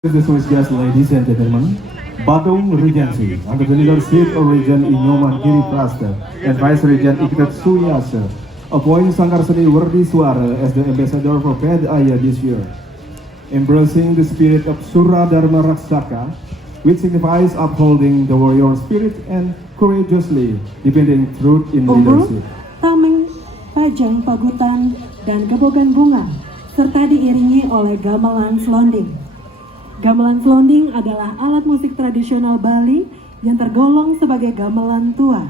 Distinguished guests, ladies and gentlemen, Badung Regency, under the leadership of Regent Inyoman Giri Prasta and Vice Regent Ikret Suyasa, appoint Sankarsari Wardi Suara as the ambassador for Ped Aya this year, embracing the spirit of Surya Dharma Raksaka, which signifies upholding the warrior spirit and courageously defending truth in leadership. Tameng, pajang pagutan, dan gebogan bunga, serta diiringi oleh gamelan selonding. Gamelan selonding adalah alat musik tradisional Bali yang tergolong sebagai gamelan tua.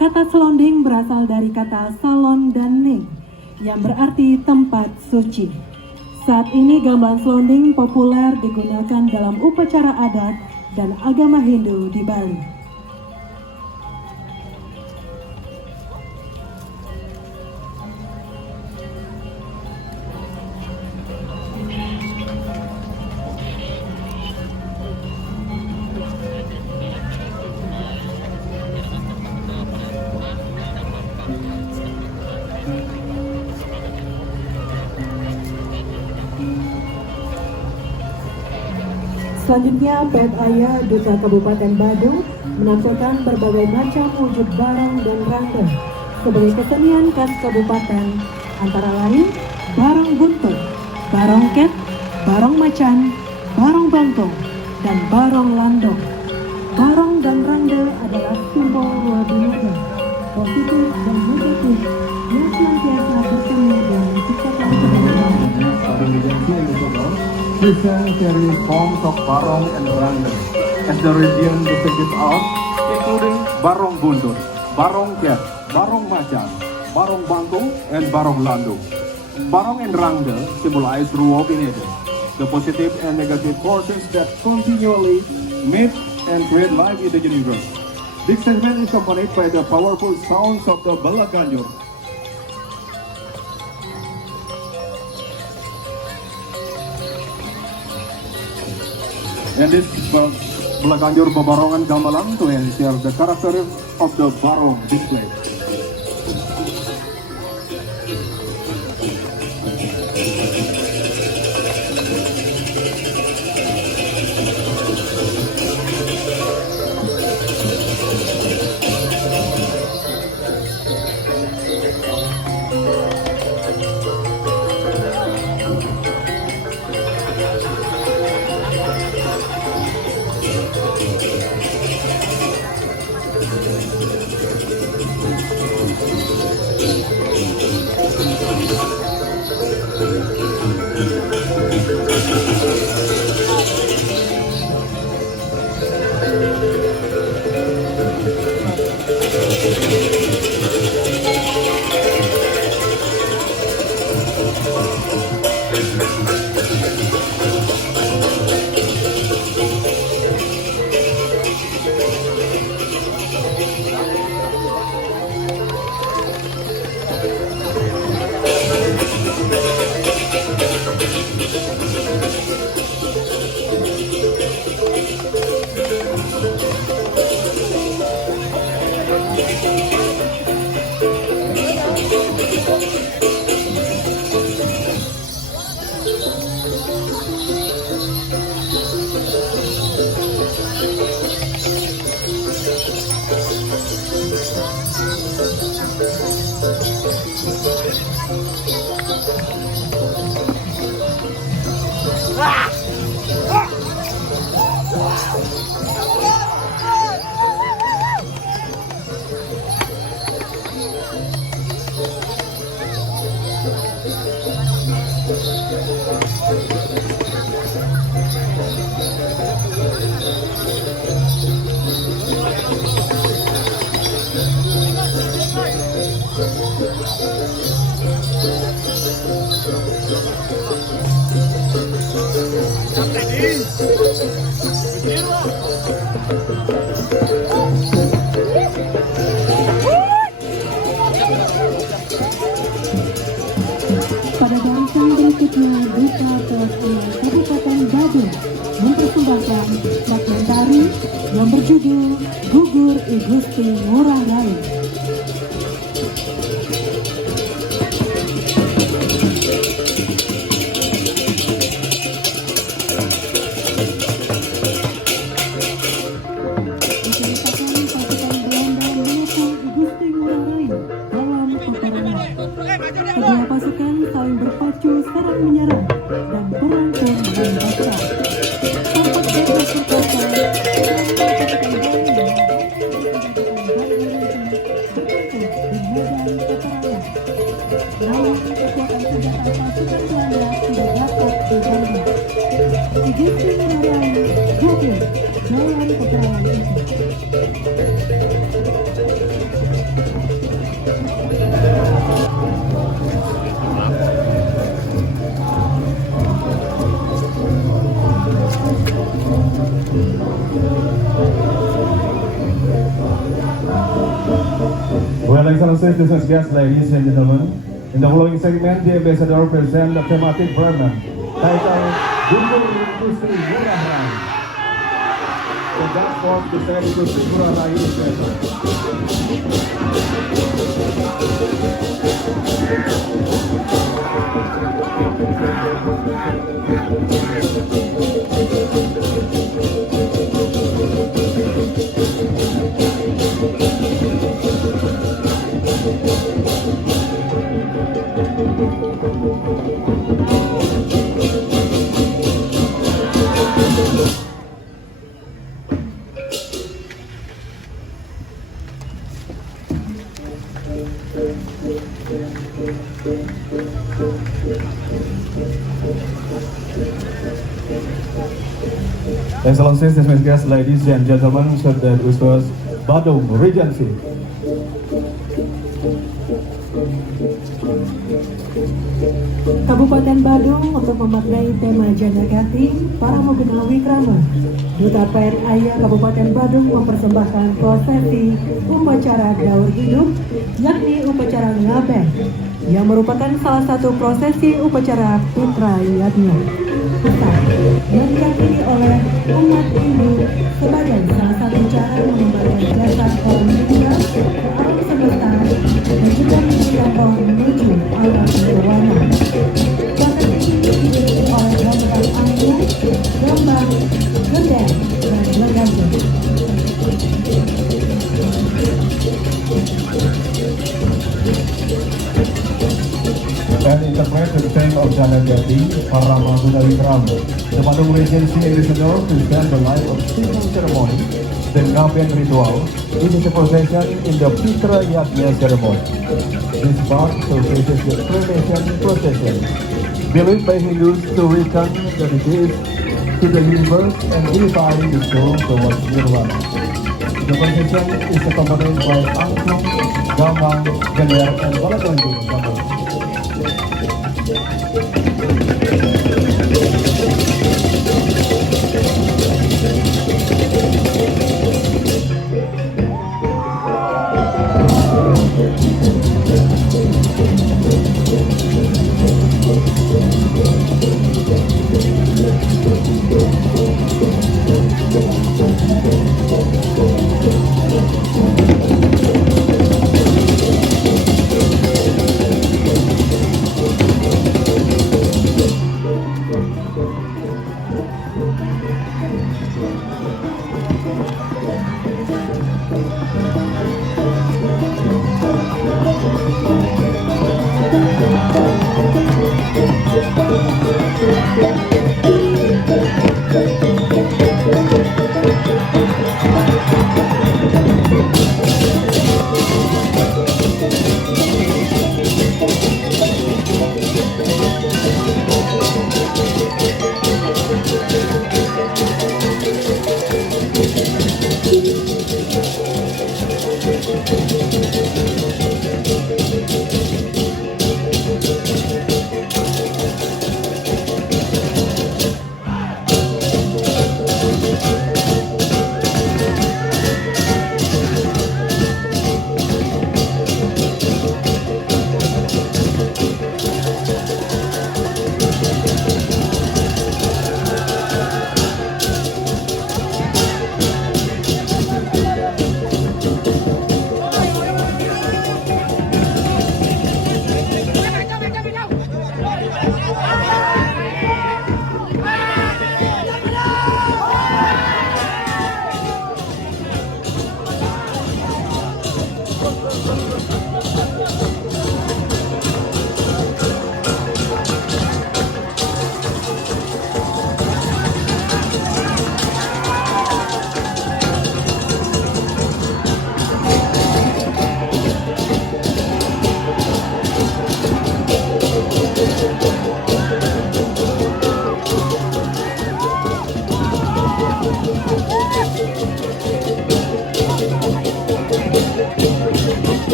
Kata selonding berasal dari kata salon dan ning, yang berarti tempat suci. Saat ini gamelan selonding populer digunakan dalam upacara adat dan agama Hindu di Bali. Selanjutnya, Ped Aya Duta Kabupaten Badung menampilkan berbagai macam wujud barong dan rangda sebagai kesenian khas kabupaten, antara lain barong buntut, barong ket, barong macan, barong bangtong, dan barong landong. Barong dan rangda adalah simbol luar biasa, positif dan negatif yang senantiasa bersama dan menciptakan kebahagiaan. Present various forms of barong and rangda as the region depicted out, including barong buntut, barong ket, barong macan, barong bangkong, and barong landung. Barong and rangda symbolize ruobinede, the positive and negative forces that continually meet and create life in the universe. This segment is accompanied by the powerful sounds of the balaganjur. And this Belaganjur Babarongan Gamelan to share the character of the barong display. Pada barisan berikutnya, Duta Perwakilan Kabupaten Badung mempersembahkan fragmen tari yang berjudul Gugur I Gusti Ngurah Rai. serang menyerang dan berantem membaca. Tampak bebas berkuasa namun kekuatan senjata pasukan Belanda tidak dapat diganggu. Begitu menarai gugur dalam peperangan itu. Well, Excellencies, distinguished guests, ladies and gentlemen, in the following segment, the ambassador present the thematic program titled Guntur Industri Murah Rai. The that form the said Industri Murah Rai is Excellencies, distinguished guests, ladies and gentlemen, Serta Gustos Badung Regency. Kabupaten Badung untuk memaknai tema Janagati para Mogena Wikrama. Duta PNAI Kabupaten Badung mempersembahkan prosesi upacara daur hidup, yakni upacara ngaben, yang merupakan salah satu prosesi upacara Fitra Yatnya besar yang diyakini oleh umat Hindu sebagai salah satu cara mengembalikan jasa kaum Hindu ke alam semesta dan juga menjadikan roh menuju alam nirwana. Prosesi ini diikuti oleh rombongan angklung, gambang, gendeng, dan legajah. And interpret the theme of Janagati para Mogena Wikrama. The Badung Regency ambassador present the life of simple ceremony, the Ngaben ritual. This is a procession in the Fitra Yatnya ceremony. This part showcases the cremation procession, believed by Hindus to return the deceased to the universe and unifying the soul towards Nirvana. The procession is accompanied by angklung, gambang, gendeng, and balagandung.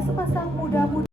sepasang